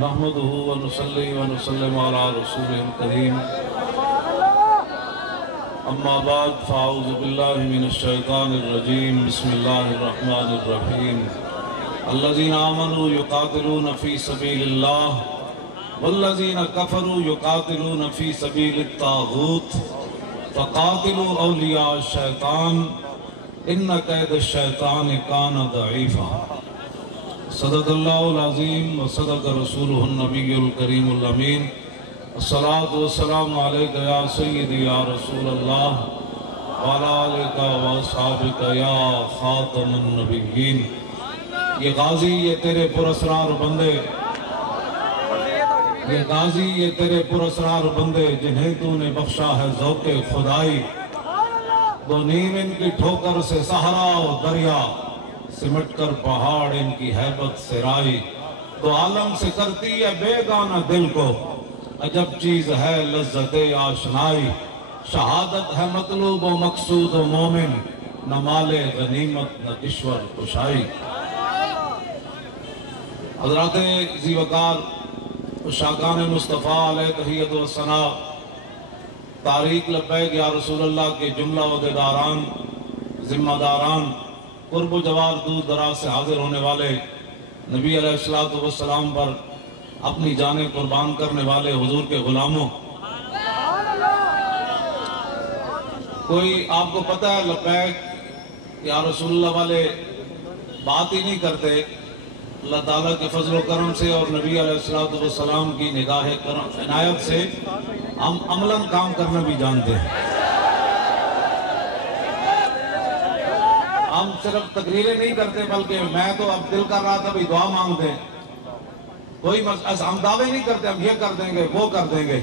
نحمده ونصلي ونسلم على رسوله الكريم اما بعد فاعوذ بالله من الشيطان الرجيم بسم الله الرحمن الرحيم الذين آمنوا يقاتلون في سبيل الله والذين كفروا يقاتلون في سبيل الطاغوت فقاتلوا أولياء الشيطان إن كيد الشيطان كان ضعيفا صدق اللہ العظیم وصدق رسولہ النبی الکریم الامین الصلاة والسلام علیکہ یا سیدی یا رسول اللہ وعلی آلکہ واصحابکہ یا خاتم النبیین۔ یہ غازی یہ تیرے پراسرار بندے، یہ غازی یہ تیرے پراسرار بندے جنہیں تو نے بخشا ہے ذوق خدائی، دو نیم ان کی ٹھوکر سے صحرا و دریا، سمٹ کر پہاڑ ان کی ہیبت سے رائی، تو عالم سے کرتی ہے بیگانہ دل کو، عجب چیز ہے لذت آشنائی، شہادت ہے مطلوب و مقصود و مومن، نہ مال غنیمت نہ کشور کشائی۔ حضرات ذی وقار عشاقان مصطفیٰ علیہ تحیت و ثناء، تاریخ لبیک یا رسول اللہ کے جملہ عہدیداران، ذمہ داران، قرب و جوار دور دراز سے حاضر ہونے والے، نبی علیہ السلام پر اپنی جانیں قربان کرنے والے حضور کے غلاموں، کوئی آپ کو پتہ ہے لبیک یا رسول اللہ والے بات ہی نہیں کرتے، اللہ تعالیٰ کے فضل و کرم سے اور نبی علیہ السلام کی نگاہ عنایت سے ہم عملاً کام کرنا بھی جانتے ہیں۔ ہم صرف تقریریں نہیں کرتے بلکہ میں تو اب دل کر رہا تھا بھی دعا مانگ دیں، کوئی ہم دعوے نہیں کرتے ہم یہ کر دیں گے وہ کر دیں گے۔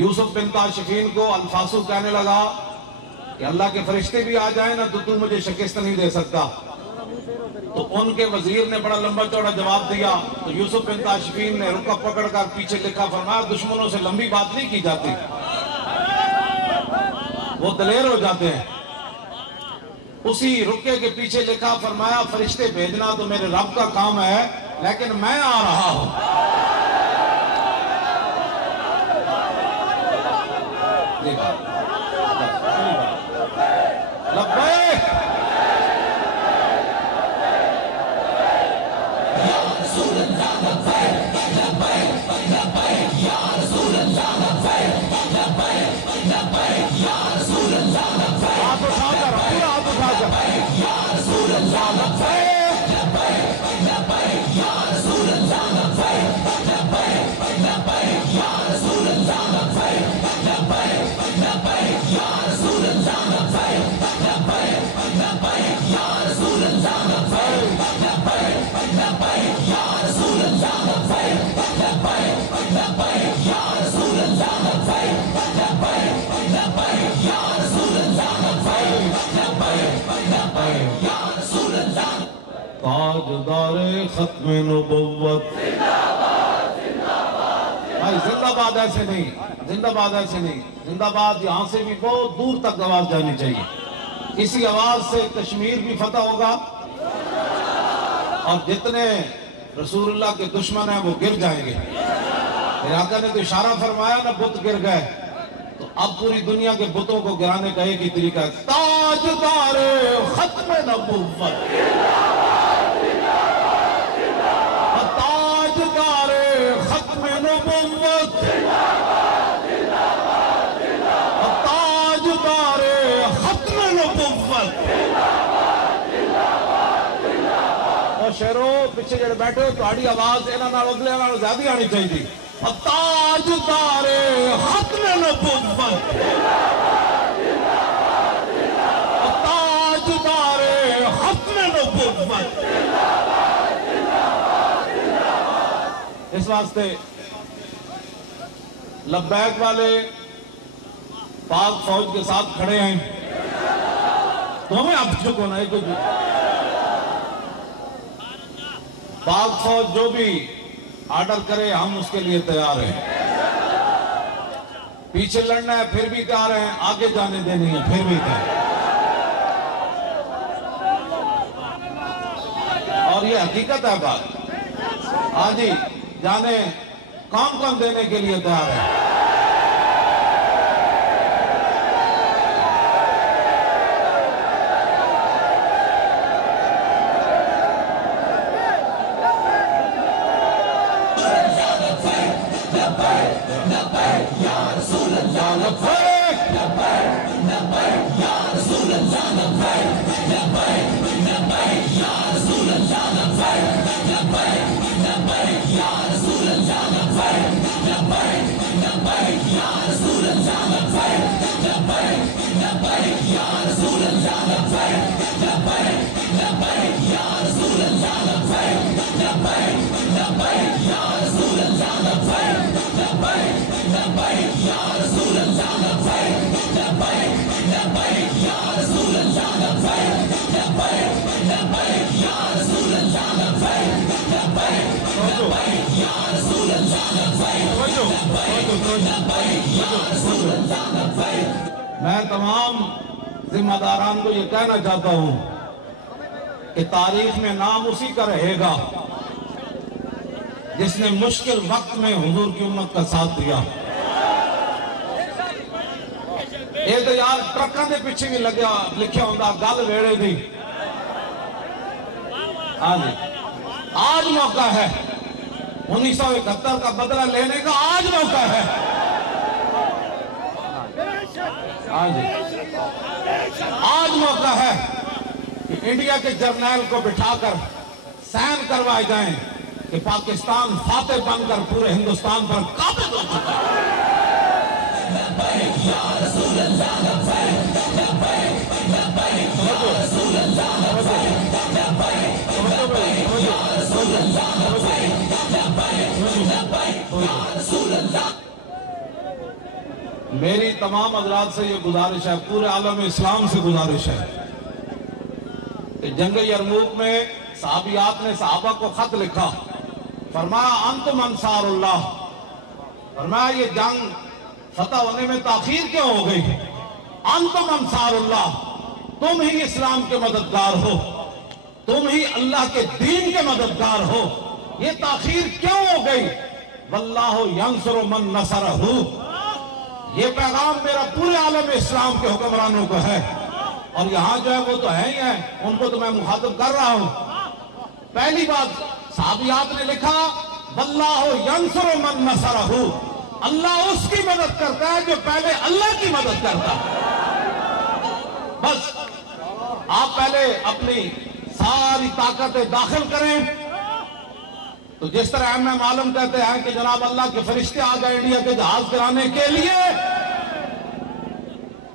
یوسف بن تاشفین کو الفاسو کہنے لگا کہ اللہ کے فرشتے بھی آ جائیں نا تو مجھے شکست نہیں دے سکتا، تو ان کے وزیر نے بڑا لمبا چوڑا جواب دیا، تو یوسف بن تاشفین نے رکا پکڑ کر پیچھے لکھا، فرمایا دشمنوں سے لمبی بات نہیں کی جاتی، وہ دلیر ہو جاتے ہیں۔ اسی رکے کے پیچھے لکھا، فرمایا فرشتے بھیجنا تو میرے رب کا کام ہے لیکن میں آ رہا ہوں۔ لبیک یا رسول اللہ لبیک لبیک لبیک یا رسول اللہ لبیک لبیک لبیک یا رسول اللہ لبیک ہاتھ اٹھا کر پورا ہاتھ اٹھا کر یا رسول اللہ لبیک لبیک لبیک یا رسول اللہ لبیک لبیک لبیک یا رسول اللہ لبیک لبیک لبیک یا رسول اللہ لبیک لبیک لبیک یا رسول اللہ لبیک لبیک لبیک یا رسول اللہ لبیک لبیک لبیک یا رسول اللہ لبیک لبیک لبیک یا رسول اللہ لبیک لبیک لبیک یا رسول اللہ۔ تاجدار ختم نبوت بھائی زندہ باد ایسے نہیں، زندہ باد ایسے نہیں، زندہ باد یہاں سے بھی بہت دور تک آواز جانی چاہیے، اسی آواز سے کشمیر بھی فتح ہوگا اور جتنے رسول اللہ کے دشمن ہیں وہ گر جائیں گے۔ میرے آقا نے تو اشارہ فرمایا نا بت گر گئے، تو اب پوری دنیا کے بتوں کو گرانے کا ایک ہی طریقہ ہے، تاجدار ختم نبوت، تاجدار ختم نبوت، تاجدار ختم نبوت۔ اور شہروں پیچھے جڑے بیٹھے ہو تہاڈی آواز انہاں نال اگلے نال زیادہ آنی چاہیے، تاجدار ختم نبوت، تاجدار ختم نبوت۔ اس واسطے لبیک والے پاک فوج کے ساتھ کھڑے ہیں، تو ہمیں اب چکو نا ایک پاک فوج جو بھی آرڈر کرے ہم اس کے لیے تیار ہیں، پیچھے لڑنا ہے پھر بھی تیار ہیں، آگے جانے دینی ہے پھر بھی تیار ہیں، اور یہ حقیقت ہے بات۔ ہاں جی जाने कौन कौन देने के लिए तैयार है। मैं तमाम जिम्मेदारान को ये कहना चाहता हूं कि तारीख में नाम उसी का रहेगा जिसने मुश्किल वक्त में हुजूर की उम्मत का साथ दिया। ये तो यार ट्रकों के पीछे भी लिखा होता गल वेड़े दी। हाँ जी, आज मौका है 1971 का बदला लेने का, आज मौका है। हाँ जी, आज मौका है कि इंडिया के जर्नैल को बिठाकर साइन करवाए जाएं कि पाकिस्तान फातेह बनकर पूरे हिंदुस्तान पर काबिज हो चुका है। मेरी तमाम हज़रात से ये गुजारिश है, पूरे आलम इस्लाम से गुजारिश है कि जंग यरमूक में सहाबियात ने सहाबा को खत लिखा, फरमाया अंतुम अंसारुल्लाह, फरमाया ये जंग फतह होने में ताखीर क्यों हो गई? अंतुम अंसारुल्लाह, तुम ही इस्लाम के मददगार हो, तुम ही अल्लाह के दीन के मददगार हो, ये ताखीर क्यों हो गई? वल्लाहु यंसुरु मन नसरहु। ये पैगाम मेरा पूरे आलम इस्लाम के हुक्मरानों को है, और यहां जो है वो तो है ही है, उनको तो मैं मुखातिब कर रहा हूं। पहली बात सहाबियात ने लिखा, वल्लाहु यंसुरु मन नसरहु, अल्लाह उसकी मदद करता है जो पहले अल्लाह की मदद करता है। बस आप पहले अपनी सारी ताकतें दाखिल करें, तो जिस तरह एम आलम कहते हैं कि जनाब अल्लाह के फरिश्ते आ गए इंडिया के जहाज गिराने के लिए,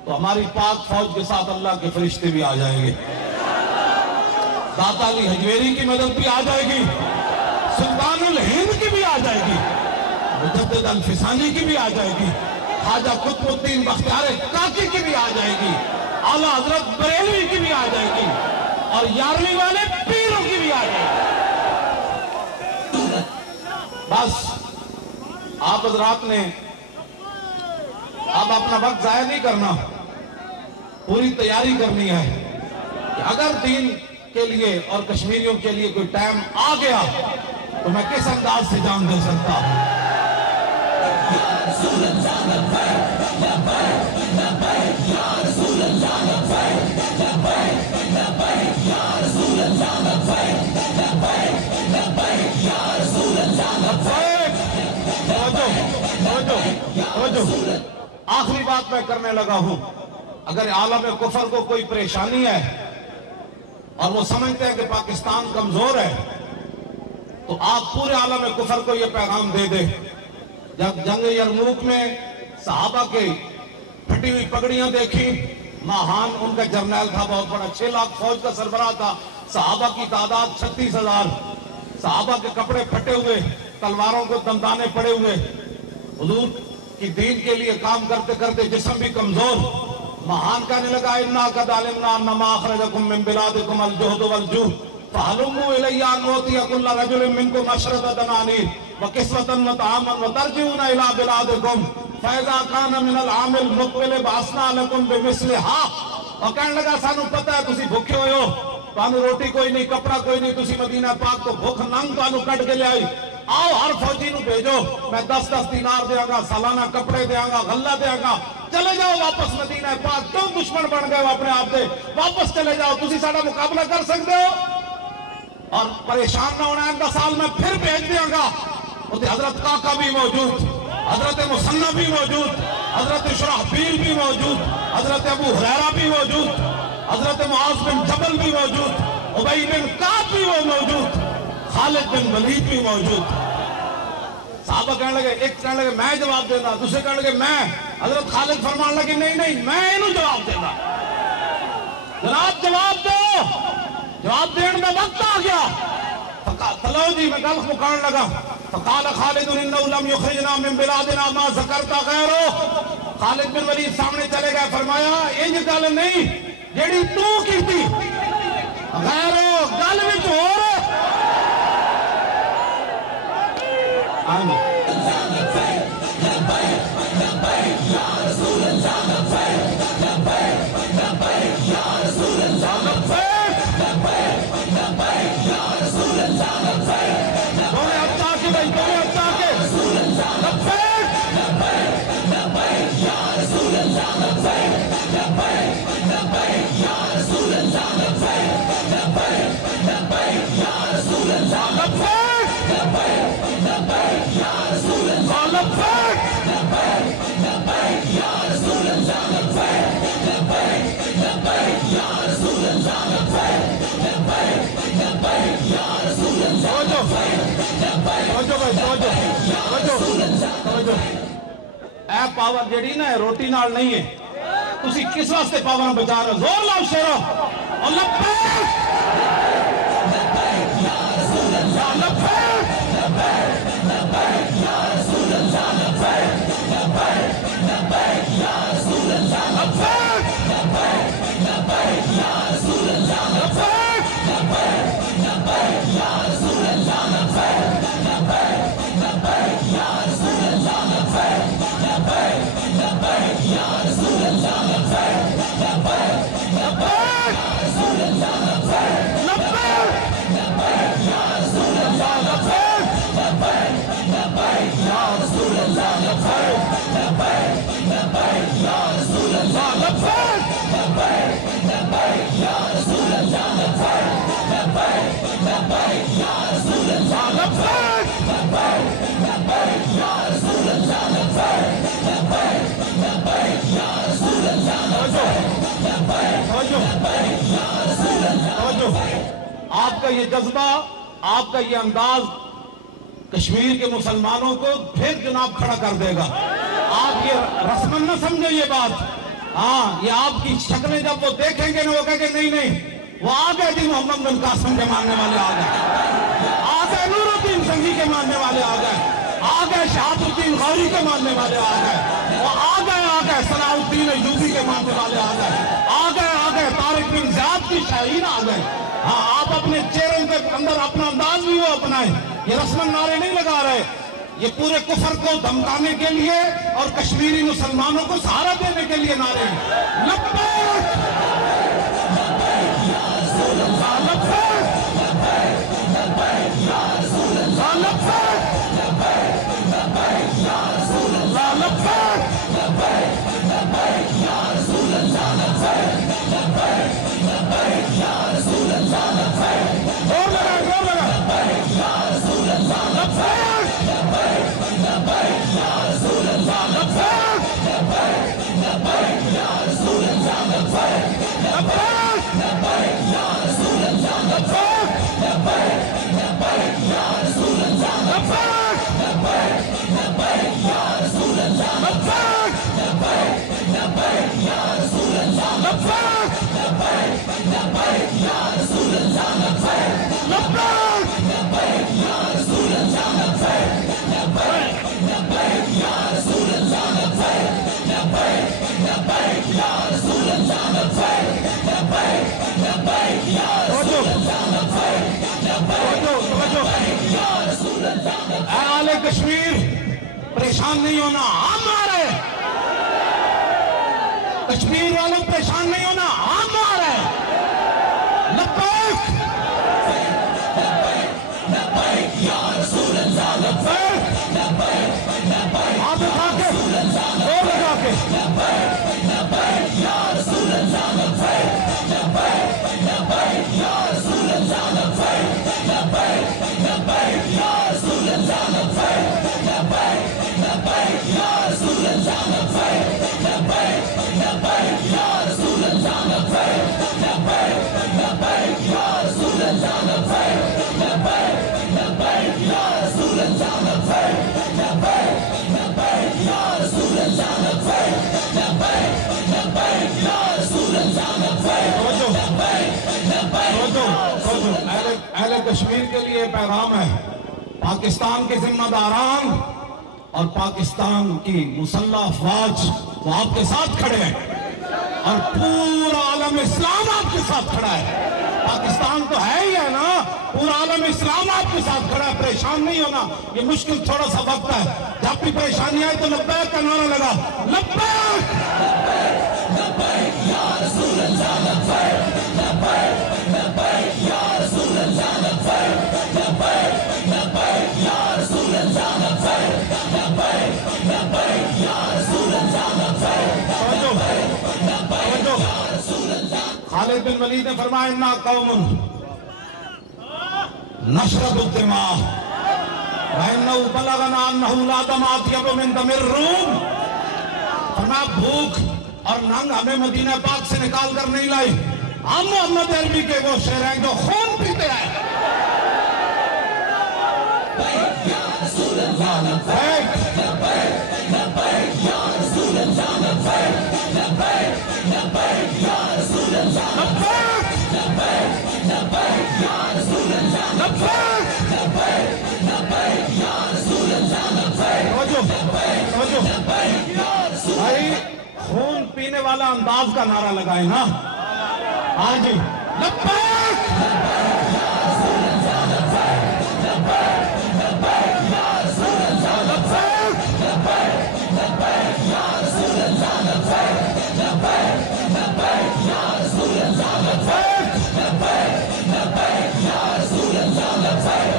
तो हमारी पाक फौज के साथ अल्लाह के फरिश्ते भी आ जाएंगे। दाता अली हजवेरी की मदद भी आ जाएगी, सुल्तानुल हिंद की भी आ जाएगी, मुजद्दिद अल-फिसानी की भी आ जाएगी, ख्वाजा कुतुबुद्दीन बख्तियार काकी की भी आ जाएगी, आला हजरत बरेलवी की भी आ जाएगी, और 11वीं वाले पीरों की भी आ जाएगी। बस आप हजरात ने अब अपना वक्त जाया नहीं करना, पूरी तैयारी करनी है कि अगर दीन के लिए और कश्मीरियों के लिए कोई टाइम आ गया तो मैं किस अंदाज से जान दे सकता हूं। आखिरी बात मैं करने लगा हूं, अगर आलम कुफर को कोई परेशानी है और वो समझते हैं कि पाकिस्तान कमजोर है, तो आप पूरे आलम कुफर को यह पैगाम दे दे। जब जंग यरमूक में सहाबा के फटी हुई पगड़ियां देखी, महान उनका जर्नैल था, बहुत बड़ा 6 लाख फौज का सरबराह था, सहाबा की तादाद 36,000, सहाबा के कपड़े फटे हुए, तलवारों को दमदाने पड़े हुए, हुजूर की दीन के लिए काम करते करते जिस्म भी कमजोर, महान कहने लगा, इन्ना कद अलिमना अन्नमा अखरजकुम मिन बिलादिकुम अल-जुहद वल-जूह फहलुम्मू इलैया अनुतिया कुल्ला रजुलिन मिनकुम अशरता दनानीर व किस्वतन व तआमन व तरजिऊना इला बिलादिकुम फैज़ा काना मिनल आमिल मुक़बिल बअसना लकुम बिमिस्लिहा। और कहने लगा, सानू पता है तुसी भूखे होयो, तानू रोटी कोई नहीं, कपड़ा कोई नहीं, तुसी मदीना पाक तो भूख नंग तानू कट के ले आई, आओ हर फौजी नू भेजो, मैं 10-10 दिनार देंगा, सालाना कपड़े देंगा, गल्ला देंगा, चले जाओ वापस मदीना पाक। क्यों दुश्मन बन गए हो अपने आप से? वापस चले जाओ, तुसी साडा मुकाबला कर सकते हो। और परेशान ना होना, 10 साल में फिर भेज देंगा। उसे हजरत काका भी मौजूद, हजरत मुसन्ना भी मौजूद, हजरत शुराहबील भी मौजूद, हजरत अबू हुरैरा भी मौजूद, हजरत मुआज बिन जबल भी मौजूद, उबई बिन काब भी वो मौजूद, खालिद बिन वलीद भी मौजूद। साहबा कहने लगे, एक कहने लगे मैं जवाब देना, दूसरे कहने लगे मैं। हजरत खालिद फरमान लगे नहीं नहीं मैं इन्हू जवाब देना। जनाब जवाब दो, जवाब देने का वक्त आ गया। चलो जी मैं गल मुकान लगा। फकाल खालिद इन्नहु लम युखरिजना मिन बिलादिना मा ज़करता गैरो। खालिद बिन वलीद सामने चले गए, फरमाया इंज गल नहीं जेड़ी तू कीती, गैरो गल विच होर। ए पावर जेड़ी ना रोटी नाल नहीं है, तुसी किस वास्ते पावर बचा रहे हो? जोर लाओ शेरो और लब्बैक या रसूल अल्लाह, लब्बैक लब्बैक या रसूल अल्लाह, लब्बैक लब्बैक या रसूल अल्लाह, लब्बैक लब्बैक या रसूल अल्लाह, लब्बैक लब्बैक या रसूल अल्लाह, लब्बैक लब्बैक या रसूल अल्लाह, लब्बैक लब्बैक या रसूल अल्लाह, लब्बैक लब्बैक या रसूल अल्लाह, लब्बैक लब्बैक या रसूल अल्लाह, लब्बैक लब्बैक या रसूल अल्लाह, लब्बैक लब्बैक या रसूल अल्लाह, लब्बैक लब्बैक या रसूल अल्लाह, लब्बैक लब्बैक या रसूल अल्लाह, लब्बैक लब्बैक या रसूल अल्लाह, लब्बैक लब्बैक या रसूल अल्लाह, लब्बैक या रसूल अल्लाह। आपका ये जज्बा, आपका ये अंदाज कश्मीर के मुसलमानों को फिर जनाब खड़ा कर देगा। आप ये रस्मन न समझो ये बात। हाँ, ये आपकी शक्लें जब वो देखेंगे ना, वो कहेंगे नहीं नहीं वो आ गए जी, मोहम्मद बिन कासिम के मानने वाले आ गए, आ गए नूरुद्दीन संघी के मानने वाले आ गए, आ गए शहाबुद्दीन गौरी के मानने वाले आ गए, वो आ गए सलाहुद्दीन अय्यूबी के मानने वाले आ गए तारिक बिन ज़ियाद की शाहीन आ गए। हाँ, आप अपने चेहरों के अंदर अपना अंदाज भी वो अपनाए। ये रस्मन नारे नहीं लगा रहे, ये पूरे कुफर को धमकाने के लिए और कश्मीरी मुसलमानों को सहारा देने के लिए नारे हैं। लब्बैक या रसूल अल्लाह, लब्बैक लब्बैक या रसूल अल्लाह, लब्बैक लब्बैक या रसूल अल्लाह, लब्बैक लब्बैक या रसूल अल्लाह, लब्बैक लब्बैक या रसूल अल्लाह, लब्बैक और लगा लब्बैक या रसूल अल्लाह, लब्बैक लब्बैक या रसूल अल्लाह, लब्बैक लब्बैक या रसूल अल्लाह, लब्बैक लब्बैक या रसूल अल्लाह, लब्बैक लब्बैक या रसूल अल्लाह, लब्बैक लब्बैक या रसूल अल्लाह, लब्बैक लब्बैक या रसूल अल्लाह, लब्बैक लब्बैक या रसूल अल्लाह, लब्बैक लब्बैक या रसूल अल्लाह, लब्बैक लब्बैक या रसूल अल्लाह, लब्बैक लब्बैक या रसूल अल्लाह, लब्बैक लब्बैक या रसूल अल्लाह, लब्बैक या रसूल अल्लाह। आले कश्मीर परेशान नहीं होना, हम आ रहे। कश्मीर वालों परेशान नहीं होना, हम आ रहे। लब्बैक लब्बैक या रसूल अल्लाह, पैगाम है, पाकिस्तान के जिम्मेदारान और पाकिस्तान की मुसल्लह अफवाज वो आपके साथ खड़े हैं और पूरा आलम इस्लाम आपके साथ खड़ा है। पाकिस्तान तो है ही है ना, पूरा आलम इस्लाम आपके साथ खड़ा है। परेशान नहीं होना, ये मुश्किल थोड़ा सा वक्त है। जब भी परेशानी आए तो लब्बैक का नारा लगा, लब्बैक लब्बैक या रसूल अल्लाह, लब्बैक लब्बैक लब्बैक या रसूल अल्लाह, लब्बैक लब्बैक लब्बैक या रसूल अल्लाह, लब्बैक लब्बैक लब्बैक या रसूल अल्लाह, लब्बैक लब्बैक या रसूल अल्लाह। खालिद बिन वलीद ने फरमाया, इन्ना कौमुन नशरबु दिमा व इन्नहु बलगना अन्नहु ला दमा अत्यब मिन दमिर रूम। फरमाया, भूख और नंग हमें मदीना पाक से निकाल कर नहीं लाई, हम मोहम्मद अरबी के वो शेर हैं जो खून पीते हैं। या रसूल अल्लाह, लब्बैक लब्बैक लब्बैक या रसूल अल्लाह, लब्बैक लब्बैक लब्बैक या रसूल अल्लाह, लब्बैक लब्बैक लब्बैक या रसूल अल्लाह, लब्बैक लब्बैक लब्बैक या रसूल अल्लाह, लब्बैक लब्बैक या रसूल। भाई खून पीने वाला अंदाज का नारा लगाए ना, हाँ जी, लब्बैक लब्बैक या रसूल अल्लाह, लब्बैक लब्बैक लब्बैक या रसूल अल्लाह, लब्बैक लब्बैक लब्बैक या रसूल अल्लाह, लब्बैक लब्बैक लब्बैक या रसूल अल्लाह, लब्बैक लब्बैक लब्बैक या रसूल अल्लाह, लब्बैक लब्बैक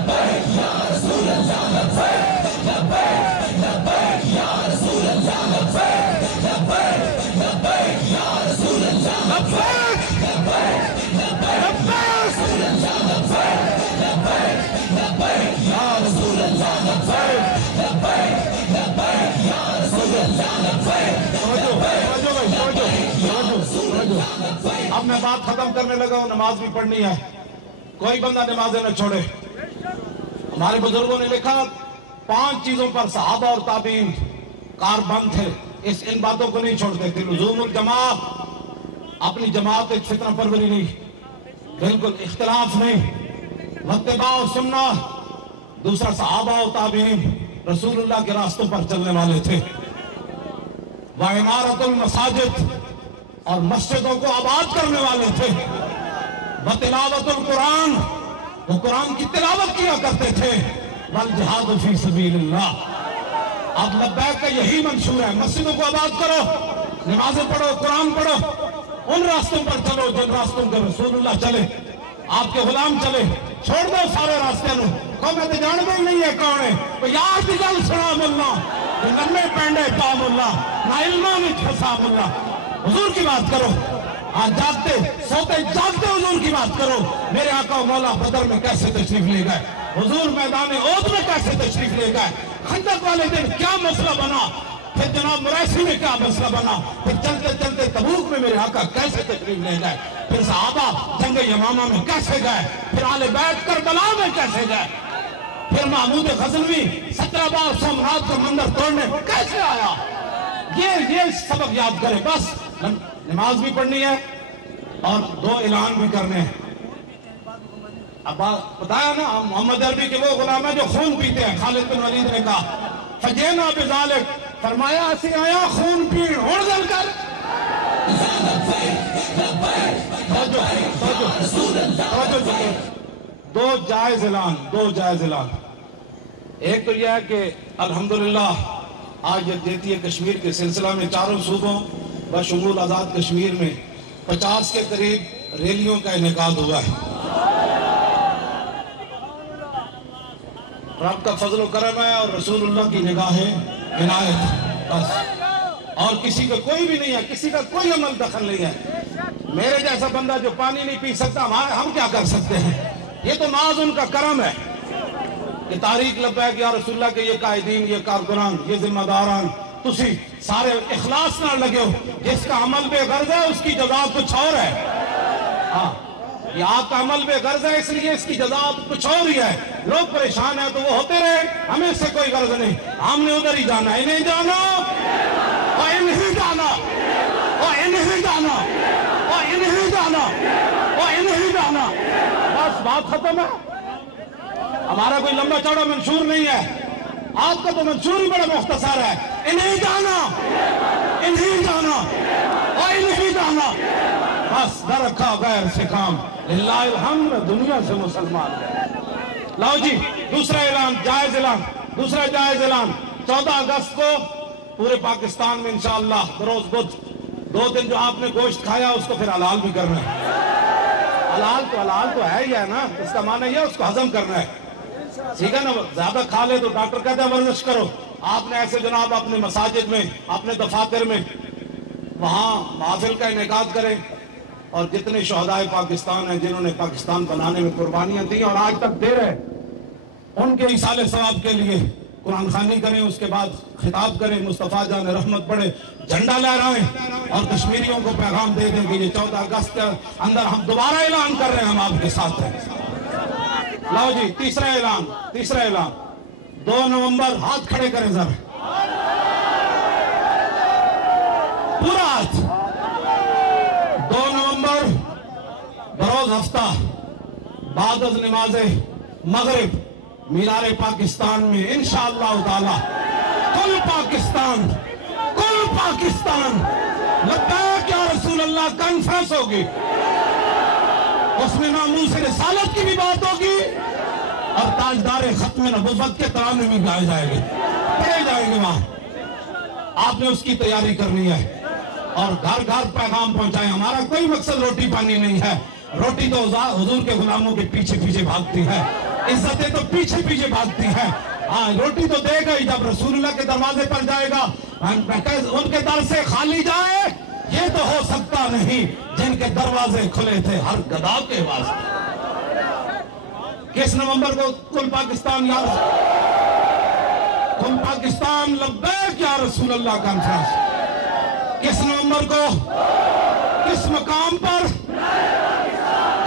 लब्बैक या रसूल अल्लाह, लब्बैक लब्बैक लब्बैक या रसूल अल्लाह, लब्बैक लब्बैक लब्बैक या रसूल अल्लाह, लब्बैक लब्बैक लब्बैक रसूल अल्लाह, लब्बैक लब्बैक लब्बैक या रसूल अल्लाह, लब्बैक लब्बैक लब्बैक या रसूल अल्लाह, लब्बैक। अब मैं बात खत्म करने लगा हूं, नमाज भी पढ़नी है, कोई बंदा नमाजें न छोड़े। हमारे बुजुर्गों ने लिखा, 5 चीजों पर सहाबा और ताबीन कारबंद थे, इन बातों को नहीं छोड़ते थे। लुज़ूमुल जमात, अपनी जमात एक फितना परवरी नहीं, बिल्कुल इख्तिलाफ नहीं, वत्तिबा और सुन्ना। दूसरा, सहाबा और ताबीन रसूलुल्लाह के रास्तों पर चलने वाले थे। व इमारतुल मसाजिद, और मस्जिदों को आबाद करने वाले थे। व तिलावतुल कुरान, वो कुरान की तिलावत किया करते थे। वल जिहाद फी सबीलिल्लाह। अब लब्बैक का यही मंशूर है, मस्जिदों को आबाद करो, नमाजें पढ़ो, कुरान पढ़ो, उन रास्तों पर चलो जिन रास्तों पर रसूलुल्लाह चले, आपके गुलाम चले। छोड़ दो सारे रास्ते नु, को मैं तो जानते ही नहीं है कौन है। तो यार की गल सुना मुल्ला, लम्बे पेंडे पा मुल्ला, ना इल्मा में फंसा मुल्ला। हुजूर की बात करो, आज जागते सोते जागते हुजूर की बात करो। मेरे आका मौला बदर में कैसे तशरीफ ले गए, हुजूर मैदान ओद में कैसे तशरीफ ले गए, खंदक वाले दिन क्या मसला बना, फिर जनाब मुरैसी में क्या मसला बना, फिर चलते चलते तबूक में मेरे आका कैसे तशरीफ ले गए, फिर सहाबा जंग यमामा में कैसे गए, फिर आले बैत करबला में कैसे गए, फिर महमूद गजनवी 17 बार सोमनाथ का मंदिर तोड़ने कैसे आया। ये सबक याद करें। बस नमाज भी पढ़नी है और 2 ऐलान भी करने हैं। अब बताया ना, मोहम्मद अरबी के वो गुलाम है जो खून पीते हैं। खालिद बिन वलीद ने कहा, फजेना बिजालिक, फरमाया ऐसे आया खून पीण होड़ गल कर। 2 जायज ऐलान। एक तो यह है कि अल्हम्दुलिल्लाह आज यकजहती कश्मीर के सिलसिला में चारों सूबों बशमूल आज़ाद कश्मीर में 50 के करीब रैलियों का इनेकाद हुआ है। रब का फजल करम है और रसूलुल्लाह की निगाहें इनायत, बस। और किसी का कोई भी नहीं है, किसी का कोई अमल दखल नहीं है। मेरे जैसा बंदा जो पानी नहीं पी सकता, हम क्या कर सकते हैं। ये तो नाज उनका करम है कि तारीख लब्बैक या रसूलुल्लाह के ये कायदीन, ये कारकुनान, ये जिम्मेदारान, तुसी सारे इखलास ना लगे हो। जिसका अमल बेगर्ज है उसकी जज़ा कुछ और है। हाँ, ये आपका अमल बेगर्ज है इसलिए इसकी जज़ा कुछ और ही है। लोग परेशान है तो वो होते रहे, हमें इससे कोई गर्ज नहीं, हमने उधर ही जाना, इन्हें जाना और इन्हें जाना और इन्हें जाना और इन्हें जाना और इन्हें जाना। बस بات ختم ہے. ہمارا کوئی لمبا چوڑا منشور نہیں ہے, آپ کا تو منشور ہی بڑا مختصر ہے. انہیں جانا, انہیں جانا اور انہیں جانا, بس نہ رکھا غیر سے کام. للہ الحمد, دنیا سے مسلمان ہے. لاؤ جی دوسرا اعلان, جائز اعلان, دوسرا جائز اعلان. 14 اگست کو پورے پاکستان میں انشاءاللہ بروز بدھ 2 دن جو آپ نے گوشت کھایا اس کو پھر حلال بھی کرنا ہے. حلال تو ہے ہی ہے نا, اس کا معنی یہ ہے اس کو ہضم کرنا ہے. ٹھیک ہے نا, زیادہ کھا لے تو ڈاکٹر کہتا ہے ورزش کرو. آپ نے ایسے جناب اپنے مساجد میں, اپنے دفاتر میں وہاں محافل کا انعقاد کریں, اور جتنے شہدائے پاکستان ہیں جنہوں نے پاکستان بنانے میں قربانیاں دیں اور آج تک دے رہے, ان کے ایصال ثواب کے لیے قرآن خوانی کریں. اس کے بعد خطاب کریں, مصطفیٰ جان رحمت پڑھیں, جھنڈا لہرائیں اور کشمیریوں کو پیغام دے دیں کہ یہ 14 اگست کے اندر ہم دوبارہ اعلان کر رہے ہیں, ہم آپ کے ساتھ ہیں. لاؤ جی تیسرا اعلان. 2 نومبر, ہاتھ کھڑے کریں ذرا, پورا ہاتھ. 2 نومبر بروز ہفتہ بعد از نماز مغرب مینار پاکستان میں انشاءاللہ تعالی کل پاکستان لبیک یا رسول اللہ کانفرنس ہوگی. اس میں ناموس رسالت کی بھی بات ہوگی اور تاجدار ختم نبوت کے ترانے بھی گائے پڑھے جائیں گے وہاں. آپ نے اس کی تیاری کرنی ہے اور گھر گھر پیغام پہنچائیں. ہمارا کوئی مقصد روٹی پانی نہیں ہے, روٹی تو حضور کے غلاموں کے پیچھے پیچھے بھاگتی ہے, عزتیں تو پیچھے پیچھے بھاگتی ہیں. ہاں روٹی تو دے گا ہی جب رسول اللہ کے دروازے پر جائے گا. ان کے در سے خالی جائے یہ تو ہو سکتا نہیں جن کے دروازے کھلے تھے ہر گدا کے واسطے. کس نومبر کو کل پاکستان لبیک یا رسول اللہ کانفرنس, کس نومبر کو, کس مقام پر؟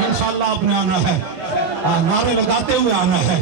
انشاءاللہ آپ نے آنا ہے, نعرے لگاتے ہوئے آنا ہے.